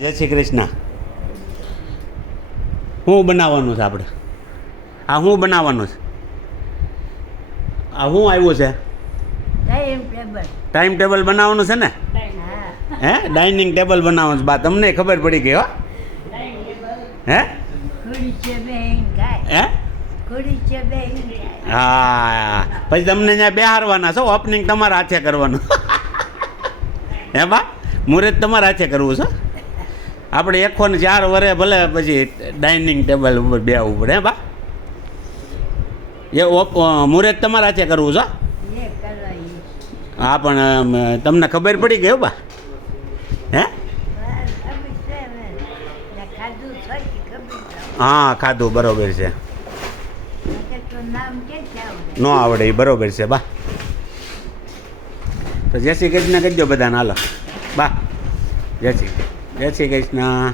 જય શ્રી કૃષ્ણ. હું બનાવવાનું છે આપણે. આ હું બનાવવાનું છે. આ શું આવ્યું છે? ટાઈમ ટેબલ બનાવવાનું છે ને? હે? ડાઇનિંગ ટેબલ બનાવવાનું છે. બા તમને ખબર પડી ગઈ હો. હે? હે? હા. પછી તમને ત્યાં બેહારવાના છો. ઓપનિંગ તમારા હાથે કરવાનું. હે બા? મુહૂર્ત તમારા હાથે કરવું છે? આપણે એકો ને ચાર વરે ભલે પછી ડાઇનિંગ ટેબલ ઉપર બેવું પડે હે બા? એ મુહૂર્ત તમારા હાથે કરવું છે? હા પણ તમને ખબર પડી ગઈ બા? હે? છે છે છે? હા ખાધું બરોબર છે. છે ન આવડે એ બરોબર છે બા. તો જય શ્રી કૃષ્ણ કહેજો બધાને હાલો. બા જય શ્રી જય શ્રી કૃષ્ણ.